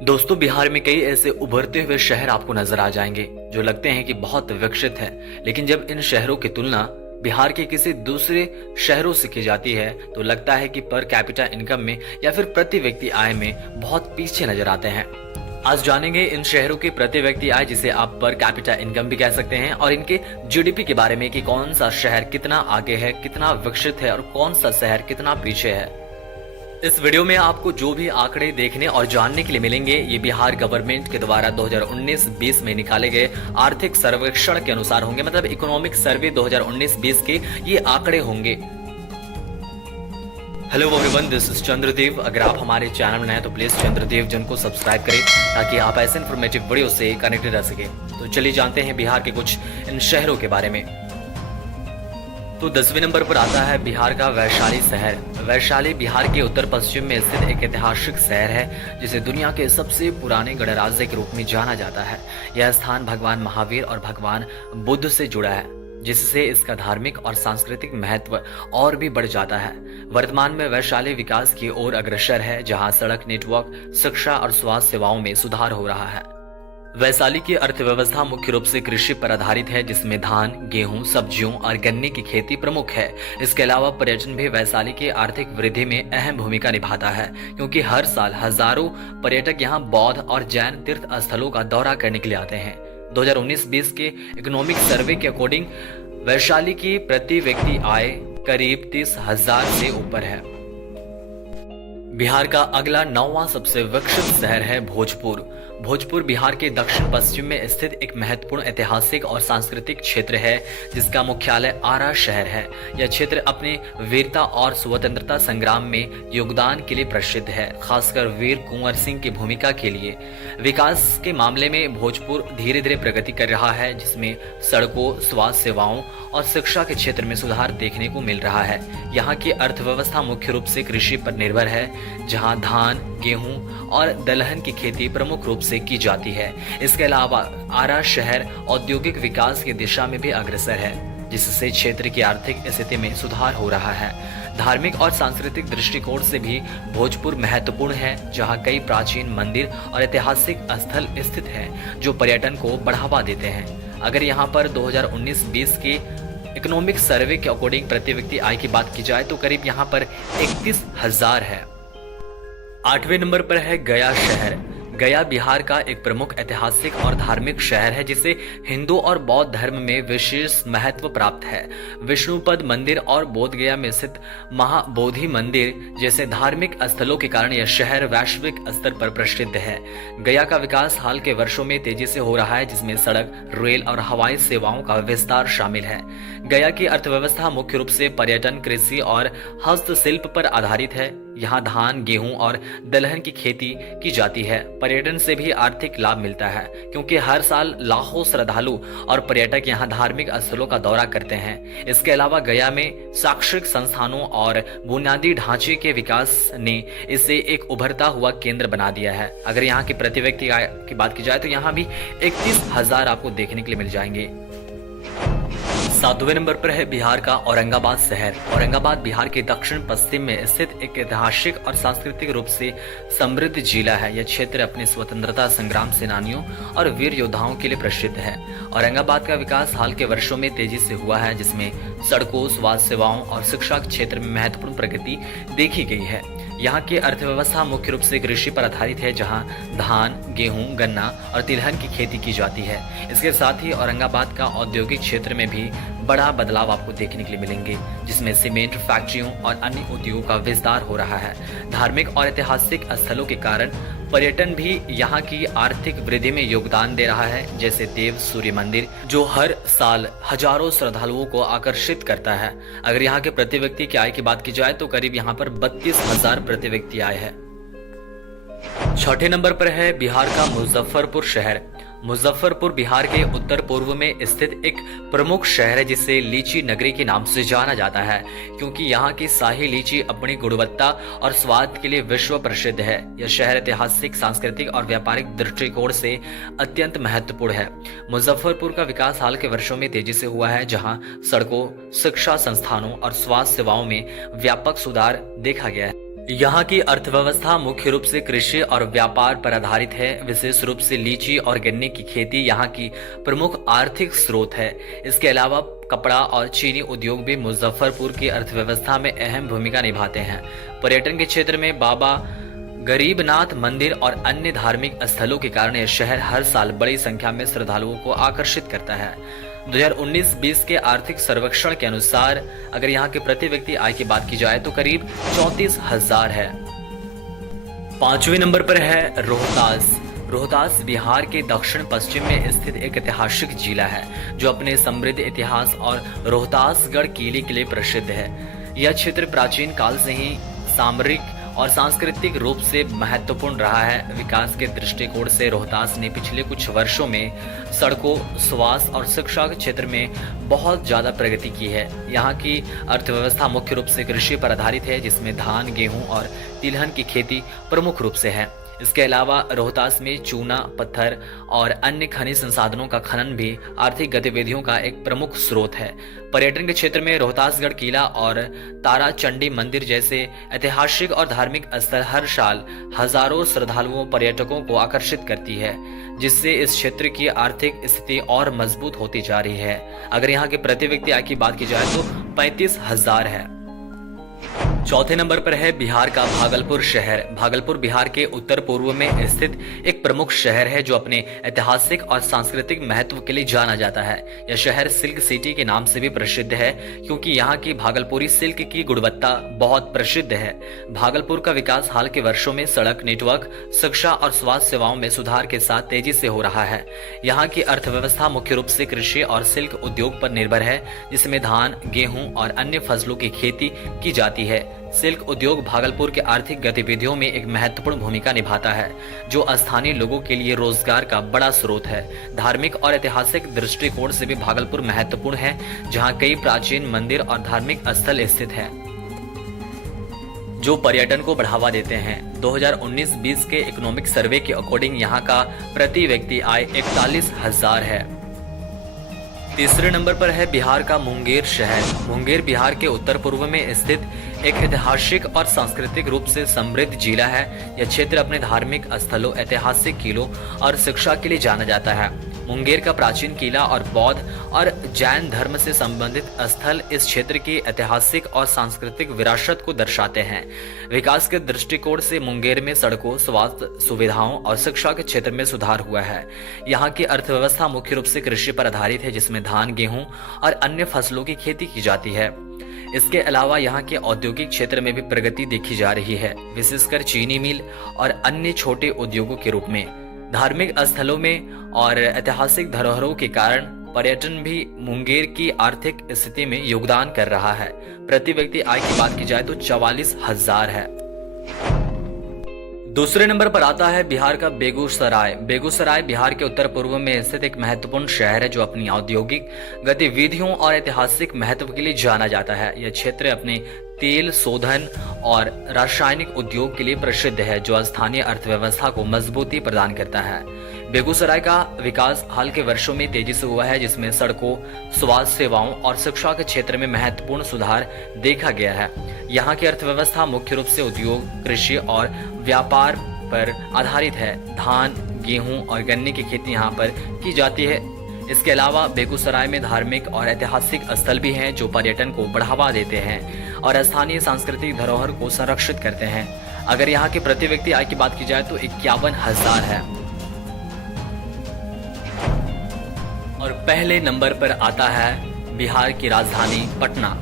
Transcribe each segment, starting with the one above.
दोस्तों, बिहार में कई ऐसे उभरते हुए शहर आपको नजर आ जाएंगे जो लगते हैं कि बहुत विकसित है। लेकिन जब इन शहरों की तुलना बिहार के किसी दूसरे शहरों से की जाती है तो लगता है कि पर कैपिटा इनकम में या फिर प्रति व्यक्ति आय में बहुत पीछे नजर आते हैं। आज जानेंगे इन शहरों की प्रति व्यक्ति आय, जिसे आप पर कैपिटा इनकम भी कह सकते हैं, और इनके जीडीपी के बारे में कि कौन सा शहर कितना आगे है, कितना विकसित है और कौन सा शहर कितना पीछे है। इस वीडियो में आपको जो भी आंकड़े देखने और जानने के लिए मिलेंगे, ये बिहार गवर्नमेंट के द्वारा 2019-20 में निकाले गए आर्थिक सर्वेक्षण के अनुसार होंगे। मतलब इकोनॉमिक सर्वे 2019-20 के ये आंकड़े होंगे। Hello everyone, this is Chandradev. अगर आप हमारे चैनल में नए हैं तो प्लीज चंद्रदेव जन को सब्सक्राइब करें ताकि आप ऐसे इन्फॉर्मेटिव वीडियो से कनेक्टेड रह सके। तो चलिए जानते हैं बिहार के कुछ इन शहरों के बारे में। तो 10वें नंबर पर आता है बिहार का वैशाली शहर। वैशाली बिहार के उत्तर पश्चिम में स्थित एक ऐतिहासिक शहर है जिसे दुनिया के सबसे पुराने गणराज्य के रूप में जाना जाता है। यह स्थान भगवान महावीर और भगवान बुद्ध से जुड़ा है, जिससे इसका धार्मिक और सांस्कृतिक महत्व और भी बढ़ जाता है। वर्तमान में वैशाली विकास की ओर अग्रसर है, जहां सड़क नेटवर्क, शिक्षा और स्वास्थ्य सेवाओं में सुधार हो रहा है। वैशाली की अर्थव्यवस्था मुख्य रूप से कृषि पर आधारित है, जिसमें धान, गेहूं, सब्जियों और गन्ने की खेती प्रमुख है। इसके अलावा पर्यटन भी वैशाली की आर्थिक वृद्धि में अहम भूमिका निभाता है, क्योंकि हर साल हजारों पर्यटक यहां बौद्ध और जैन तीर्थ स्थलों का दौरा करने के लिए आते हैं। 2019-20 के इकोनॉमिक सर्वे के अकॉर्डिंग वैशाली की प्रति व्यक्ति आय करीब 30,000 से ऊपर है। बिहार का अगला 9वां सबसे विकसित शहर है भोजपुर। भोजपुर बिहार के दक्षिण पश्चिम में स्थित एक महत्वपूर्ण ऐतिहासिक और सांस्कृतिक क्षेत्र है, जिसका मुख्यालय आरा शहर है। यह क्षेत्र अपने वीरता और स्वतंत्रता संग्राम में योगदान के लिए प्रसिद्ध है, खासकर वीर कुंवर सिंह की भूमिका के लिए। विकास के मामले में भोजपुर धीरे धीरे प्रगति कर रहा है, जिसमें सड़कों, स्वास्थ्य सेवाओं और शिक्षा के क्षेत्र में सुधार देखने को मिल रहा है। यहाँ की अर्थव्यवस्था मुख्य रूप से कृषि पर निर्भर है, जहाँ धान, गेहूं और दलहन की खेती प्रमुख रूप से की जाती है। इसके अलावा आरा शहर औद्योगिक विकास की दिशा में भी अग्रसर है, जिससे क्षेत्र की आर्थिक स्थिति में सुधार हो रहा है। धार्मिक और सांस्कृतिक दृष्टिकोण से भी भोजपुर महत्वपूर्ण है, जहां कई प्राचीन मंदिर और ऐतिहासिक स्थल स्थित हैं, जो पर्यटन को बढ़ावा देते हैं। अगर यहां पर 2019-20 के इकोनॉमिक सर्वे के अकॉर्डिंग प्रति व्यक्ति आय की बात की जाए तो करीब यहां पर 31,000 है। 8वें नंबर पर है गया शहर। गया बिहार का एक प्रमुख ऐतिहासिक और धार्मिक शहर है, जिसे हिंदू और बौद्ध धर्म में विशेष महत्व प्राप्त है। विष्णुपद मंदिर और बोध गया में स्थित महाबोधि मंदिर जैसे धार्मिक स्थलों के कारण यह शहर वैश्विक स्तर पर प्रसिद्ध है। गया का विकास हाल के वर्षों में तेजी से हो रहा है, जिसमें सड़क, रेल और हवाई सेवाओं का विस्तार शामिल है। गया की अर्थव्यवस्था मुख्य रूप से पर्यटन, कृषि और हस्तशिल्प पर आधारित है। यहाँ धान, गेहूं और दलहन की खेती की जाती है। पर्यटन से भी आर्थिक लाभ मिलता है, क्योंकि हर साल लाखों श्रद्धालु और पर्यटक यहाँ धार्मिक स्थलों का दौरा करते हैं। इसके अलावा गया में शैक्षिक संस्थानों और बुनियादी ढांचे के विकास ने इसे एक उभरता हुआ केंद्र बना दिया है। अगर यहाँ की प्रति व्यक्ति आय की बात की जाए तो यहाँ भी 31,000 आपको देखने के लिए मिल जाएंगे। 7वें नंबर पर है बिहार का औरंगाबाद शहर। औरंगाबाद बिहार के दक्षिण पश्चिम में स्थित एक ऐतिहासिक और सांस्कृतिक रूप से समृद्ध जिला है। यह क्षेत्र अपने स्वतंत्रता संग्राम सेनानियों और वीर योद्धाओं के लिए प्रसिद्ध है। औरंगाबाद का विकास हाल के वर्षों में तेजी से हुआ है, जिसमें सड़कों, स्वास्थ्य सेवाओं और शिक्षा के क्षेत्र में महत्वपूर्ण प्रगति देखी गई है। यहाँ की अर्थव्यवस्था मुख्य रूप से कृषि पर आधारित है, जहाँ धान, गेहूं, गन्ना और तिलहन की खेती की जाती है। इसके साथ ही औरंगाबाद का औद्योगिक क्षेत्र में भी बड़ा बदलाव आपको देखने के लिए मिलेंगे, जिसमें सीमेंट फैक्ट्रियों और अन्य उद्योगों का विस्तार हो रहा है। धार्मिक और ऐतिहासिक स्थलों के कारण पर्यटन भी यहाँ की आर्थिक वृद्धि में योगदान दे रहा है, जैसे देव सूर्य मंदिर, जो हर साल हजारों श्रद्धालुओं को आकर्षित करता है। अगर यहाँ के प्रति व्यक्ति की आय की बात की जाए तो करीब यहाँ पर 32,000 प्रति व्यक्ति आय है। 6ठे नंबर पर है बिहार का मुजफ्फरपुर शहर। मुजफ्फरपुर बिहार के उत्तर पूर्व में स्थित एक प्रमुख शहर है, जिसे लीची नगरी के नाम से जाना जाता है, क्योंकि यहाँ की शाही लीची अपनी गुणवत्ता और स्वाद के लिए विश्व प्रसिद्ध है। यह शहर ऐतिहासिक, सांस्कृतिक और व्यापारिक दृष्टिकोण से अत्यंत महत्वपूर्ण है। मुजफ्फरपुर का विकास हाल के वर्षों में तेजी से हुआ है, जहाँ सड़कों, शिक्षा संस्थानों और स्वास्थ्य सेवाओं में व्यापक सुधार देखा गया है। यहाँ की अर्थव्यवस्था मुख्य रूप से कृषि और व्यापार पर आधारित है। विशेष रूप से लीची और गन्ने की खेती यहाँ की प्रमुख आर्थिक स्रोत है। इसके अलावा कपड़ा और चीनी उद्योग भी मुजफ्फरपुर की अर्थव्यवस्था में अहम भूमिका निभाते हैं। पर्यटन के क्षेत्र में बाबा गरीबनाथ मंदिर और अन्य धार्मिक स्थलों के कारण यह शहर हर साल बड़ी संख्या में श्रद्धालुओं को आकर्षित करता है। 2019-20 के आर्थिक सर्वेक्षण के अनुसार अगर यहाँ के प्रति व्यक्ति आय की बात की जाए तो करीब 34,000 है। 5वें नंबर पर है रोहतास। रोहतास बिहार के दक्षिण पश्चिम में स्थित एक ऐतिहासिक जिला है जो अपने समृद्ध इतिहास और रोहतासगढ़ किले के लिए प्रसिद्ध है। यह क्षेत्र प्राचीन काल से ही सामरिक और सांस्कृतिक रूप से महत्वपूर्ण रहा है। विकास के दृष्टिकोण से रोहतास ने पिछले कुछ वर्षों में सड़कों, स्वास्थ्य और शिक्षा के क्षेत्र में बहुत ज्यादा प्रगति की है। यहाँ की अर्थव्यवस्था मुख्य रूप से कृषि पर आधारित है, जिसमें धान, गेहूं और तिलहन की खेती प्रमुख रूप से है। इसके अलावा रोहतास में चूना, पत्थर और अन्य खनिज संसाधनों का खनन भी आर्थिक गतिविधियों का एक प्रमुख स्रोत है। पर्यटन के क्षेत्र में रोहतासगढ़ किला और तारा चंडी मंदिर जैसे ऐतिहासिक और धार्मिक स्थल हर साल हजारों श्रद्धालुओं पर्यटकों को आकर्षित करती है, जिससे इस क्षेत्र की आर्थिक स्थिति और मजबूत होती जा रही है। अगर यहाँ के प्रति व्यक्ति आय की बात की जाए तो 35,000 है। चौथे नंबर पर है बिहार का भागलपुर शहर। भागलपुर बिहार के उत्तर पूर्व में स्थित एक प्रमुख शहर है जो अपने ऐतिहासिक और सांस्कृतिक महत्व के लिए जाना जाता है। यह शहर सिल्क सिटी के नाम से भी प्रसिद्ध है क्योंकि यहाँ की भागलपुरी सिल्क की गुणवत्ता बहुत प्रसिद्ध है। भागलपुर का विकास हाल के वर्षों में सड़क नेटवर्क, शिक्षा और स्वास्थ्य सेवाओं में सुधार के साथ तेजी से हो रहा है। यहाँ की अर्थव्यवस्था मुख्य रूप से कृषि और सिल्क उद्योग पर निर्भर है, जिसमें धान, गेहूं और अन्य फसलों की खेती की जाती है। सिल्क उद्योग भागलपुर के आर्थिक गतिविधियों में एक महत्वपूर्ण भूमिका निभाता है, जो स्थानीय लोगों के लिए रोजगार का बड़ा स्रोत है। धार्मिक और ऐतिहासिक दृष्टिकोण से भी भागलपुर महत्वपूर्ण है, जहां कई प्राचीन मंदिर और धार्मिक स्थल स्थित हैं, जो पर्यटन को बढ़ावा देते हैं। 2019-20 के इकोनॉमिक सर्वे के अकॉर्डिंग यहाँ का प्रति व्यक्ति आय 41,000 है। तीसरे नंबर पर है बिहार का मुंगेर शहर। मुंगेर बिहार के उत्तर पूर्व में स्थित एक ऐतिहासिक और सांस्कृतिक रूप से समृद्ध जिला है। यह क्षेत्र अपने धार्मिक स्थलों, ऐतिहासिक किलों और शिक्षा के लिए जाना जाता है। मुंगेर का प्राचीन किला और बौद्ध और जैन धर्म से संबंधित स्थल इस क्षेत्र की ऐतिहासिक और सांस्कृतिक विरासत को दर्शाते हैं। विकास के दृष्टिकोण से मुंगेर में सड़कों, स्वास्थ्य सुविधाओं और शिक्षा के क्षेत्र में सुधार हुआ है। यहाँ की अर्थव्यवस्था मुख्य रूप से कृषि पर आधारित है, जिसमें धान, गेहूं और अन्य फसलों की खेती की जाती है। इसके अलावा यहाँ के औद्योगिक क्षेत्र में भी प्रगति देखी जा रही है, विशेषकर चीनी मिल और अन्य छोटे उद्योगों के रूप में। धार्मिक स्थलों में और ऐतिहासिक धरोहरों के कारण पर्यटन भी मुंगेर की आर्थिक स्थिति में योगदान कर रहा है। प्रति व्यक्ति आय की बात की जाए तो 44,000 है। दूसरे नंबर पर आता है बिहार का बेगूसराय। बेगूसराय बिहार के उत्तर पूर्व में स्थित एक महत्वपूर्ण शहर है जो अपनी औद्योगिक गतिविधियों और ऐतिहासिक महत्व के लिए जाना जाता है। यह क्षेत्र अपने तेल शोधन और रासायनिक उद्योग के लिए प्रसिद्ध है, जो स्थानीय अर्थव्यवस्था को मजबूती प्रदान करता है। बेगूसराय का विकास हाल के वर्षों में तेजी से हुआ है, जिसमें सड़कों, स्वास्थ्य सेवाओं और शिक्षा के क्षेत्र में महत्वपूर्ण सुधार देखा गया है। यहाँ की अर्थव्यवस्था मुख्य रूप से उद्योग, कृषि और व्यापार पर आधारित है। धान, गेहूं और गन्ने की खेती यहाँ पर की जाती है। इसके अलावा बेगूसराय में धार्मिक और ऐतिहासिक स्थल भी हैं जो पर्यटन को बढ़ावा देते हैं और स्थानीय सांस्कृतिक धरोहर को संरक्षित करते हैं। अगर यहाँ के प्रति व्यक्ति आय की बात की जाए तो 51,000 है। और पहले नंबर पर आता है बिहार की राजधानी पटना।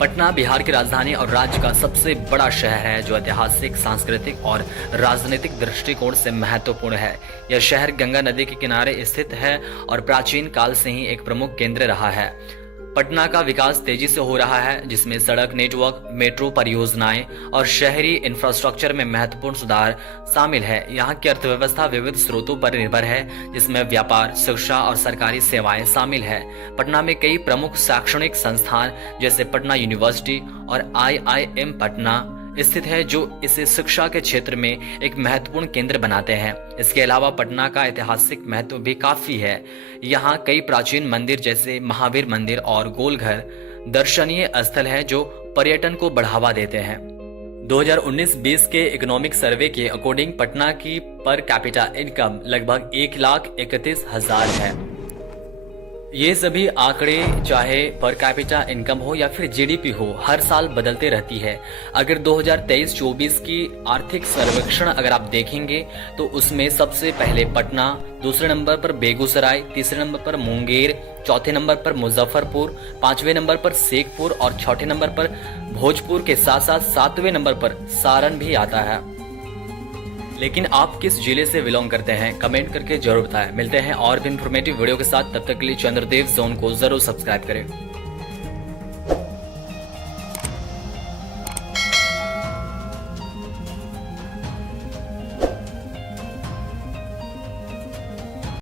पटना बिहार की राजधानी और राज्य का सबसे बड़ा शहर है, जो ऐतिहासिक, सांस्कृतिक और राजनीतिक दृष्टिकोण से महत्वपूर्ण है। यह शहर गंगा नदी के किनारे स्थित है और प्राचीन काल से ही एक प्रमुख केंद्र रहा है। पटना का विकास तेजी से हो रहा है, जिसमें सड़क नेटवर्क, मेट्रो परियोजनाएं और शहरी इंफ्रास्ट्रक्चर में महत्वपूर्ण सुधार शामिल है। यहाँ की अर्थव्यवस्था विविध स्रोतों पर निर्भर है, जिसमें व्यापार, शिक्षा और सरकारी सेवाएं शामिल है। पटना में कई प्रमुख शैक्षणिक संस्थान जैसे पटना यूनिवर्सिटी और IIM पटना स्थित है, जो इसे शिक्षा के क्षेत्र में एक महत्वपूर्ण केंद्र बनाते हैं। इसके अलावा पटना का ऐतिहासिक महत्व भी काफी है। यहाँ कई प्राचीन मंदिर जैसे महावीर मंदिर और गोलघर दर्शनीय स्थल है, जो पर्यटन को बढ़ावा देते हैं। 2019-20 के इकोनॉमिक सर्वे के अकॉर्डिंग पटना की पर कैपिटा इनकम लगभग 1,31,000 है। ये सभी आंकड़े चाहे पर कैपिटा इनकम हो या फिर जीडीपी हो, हर साल बदलते रहती है। अगर 2023-24 की आर्थिक सर्वेक्षण अगर आप देखेंगे तो उसमें सबसे पहले पटना, दूसरे नंबर पर बेगूसराय, तीसरे नंबर पर मुंगेर, चौथे नंबर पर मुजफ्फरपुर, पांचवें नंबर पर शेखपुर और छठे नंबर पर भोजपुर के साथ साथ सातवें नंबर पर सारण भी आता है। लेकिन आप किस जिले से बिलोंग करते हैं, कमेंट करके जरूर बताएं। मिलते हैं और भी इंफॉर्मेटिव वीडियो के साथ, तब तक के लिए चंद्रदेव जोन को जरूर सब्सक्राइब करें।